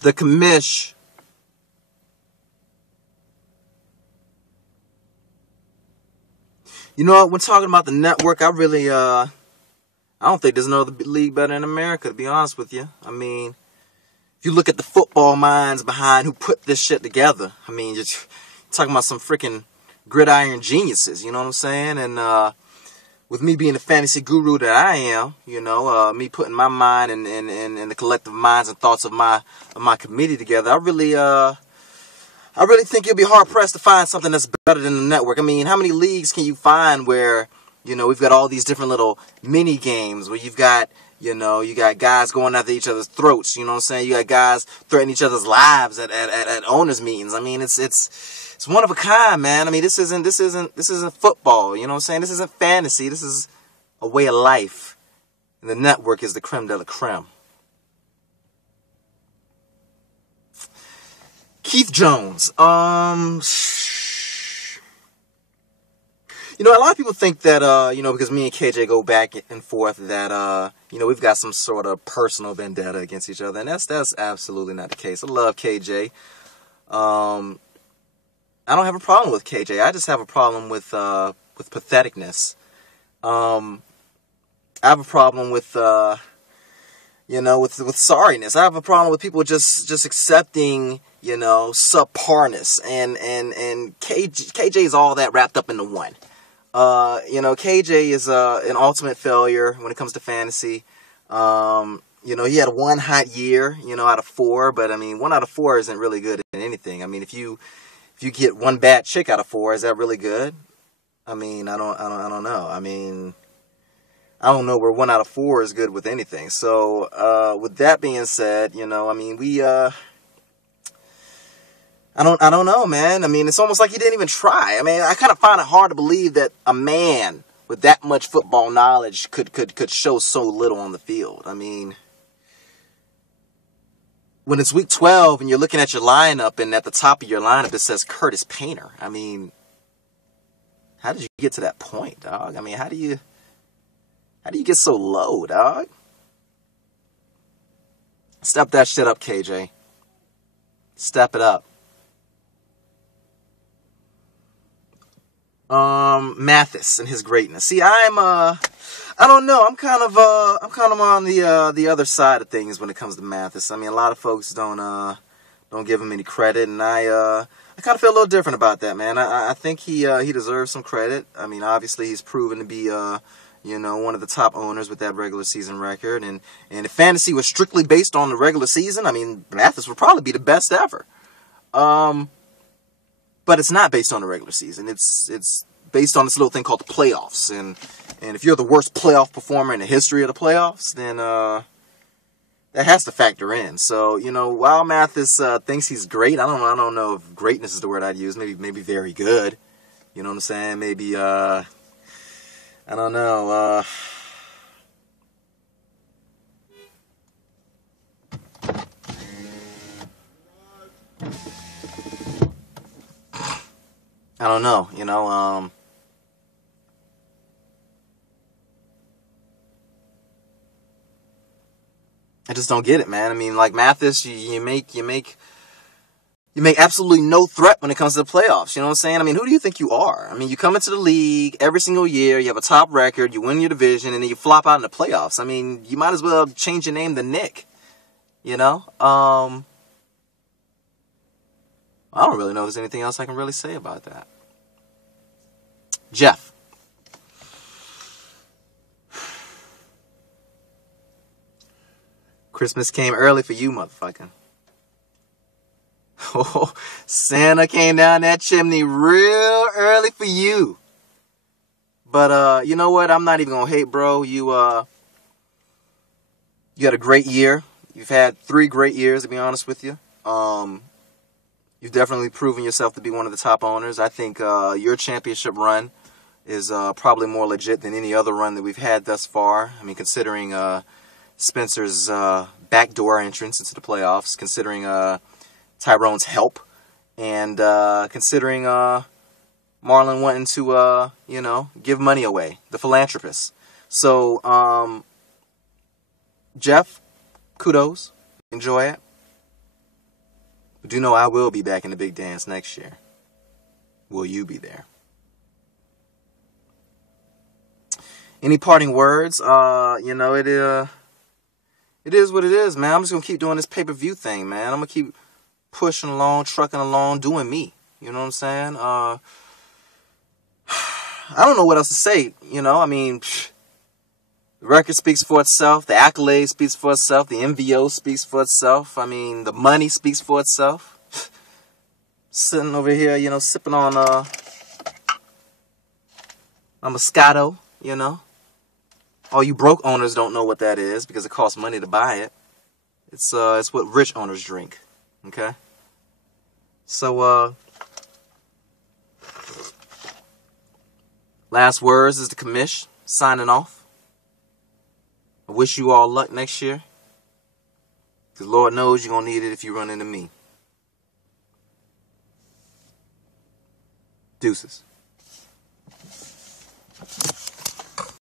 the Commish. You know what? When talking about the network, I don't think there's no other league better in America, to be honest with you. I mean, if you look at the football minds behind who put this shit together, I mean, you're talking about some freaking gridiron geniuses, you know what I'm saying? And with me being the fantasy guru that I am, you know, me putting my mind and the collective minds and thoughts of my committee together, I really think you'll be hard pressed to find something that's better than the network. I mean, how many leagues can you find where, you know, we've got all these different little mini games where you got guys going after each other's throats, you know what I'm saying? You got guys threatening each other's lives at owners meetings. I mean, it's one of a kind, man. I mean, this isn't football, you know what I'm saying? This isn't fantasy. This is a way of life. And the network is the creme de la creme. Keith Jones. You know, a lot of people think that, you know, because me and KJ go back and forth, that, you know, we've got some sort of personal vendetta against each other. And that's absolutely not the case. I love KJ. I don't have a problem with KJ. I just have a problem with patheticness. I have a problem with, you know, with sorriness. I have a problem with people just accepting, you know, subparness. And KJ is all that wrapped up into one. You know, KJ is an ultimate failure when it comes to fantasy. You know, he had one hot year, you know, out of 4, but I mean, 1 out of 4 isn't really good in anything. I mean, if you get one bad chick out of 4, is that really good? I mean, I don't know. I mean, I don't know where 1 out of 4 is good with anything. So, with that being said, you know, I mean, I don't know, man. I mean, it's almost like he didn't even try. I mean, I kind of find it hard to believe that a man with that much football knowledge could show so little on the field. I mean, when it's week 12 and you're looking at your lineup and at the top of your lineup it says Curtis Painter. I mean, how did you get to that point, dog? I mean, how do you get so low, dog? Step that shit up, KJ. Step it up. Mathis and his greatness. See, I don't know. I'm kind of on the other side of things when it comes to Mathis. I mean, a lot of folks don't give him any credit, and I kind of feel a little different about that, man. I think he deserves some credit. I mean, obviously he's proven to be you know, one of the top owners with that regular season record, and if fantasy was strictly based on the regular season, I mean, Mathis would probably be the best ever. But it's not based on the regular season. It's based on this little thing called the playoffs. And if you're the worst playoff performer in the history of the playoffs, then that has to factor in. So, you know, while Mathis thinks he's great, I don't know if greatness is the word I'd use. Maybe very good. You know what I'm saying? Maybe I don't know. I don't know, you know, I just don't get it, man. I mean, like Mathis, you make absolutely no threat when it comes to the playoffs. You know what I'm saying? I mean, who do you think you are? I mean, you come into the league every single year, you have a top record, you win your division, and then you flop out in the playoffs. I mean, you might as well change your name to Nick, you know? I don't really know if there's anything else I can really say about that. Jeff. Christmas came early for you, motherfucker. Oh, Santa came down that chimney real early for you. But, you know what? I'm not even gonna hate, bro. You had a great year. You've had 3 great years, to be honest with you. You've definitely proven yourself to be one of the top owners. I think your championship run is probably more legit than any other run that we've had thus far. I mean, considering Spencer's backdoor entrance into the playoffs, considering Tyrone's help, and considering Marlon wanting to, you know, give money away, the philanthropist. So, Jeff, kudos. Enjoy it. But do know I will be back in the big dance next year. Will you be there? Any parting words? It is what it is, man. I'm just gonna keep doing this pay-per-view thing, man. I'm gonna keep pushing along, trucking along, doing me. You know what I'm saying? I don't know what else to say. I mean, the record speaks for itself. The accolade speaks for itself. The MVO speaks for itself. I mean, the money speaks for itself. Sitting over here, sipping on a Moscato, All you broke owners don't know what that is because it costs money to buy it. It's what rich owners drink. Okay? So, last words is the Commish, signing off. I wish you all luck next year. Because Lord knows you're going to need it if you run into me. Deuces.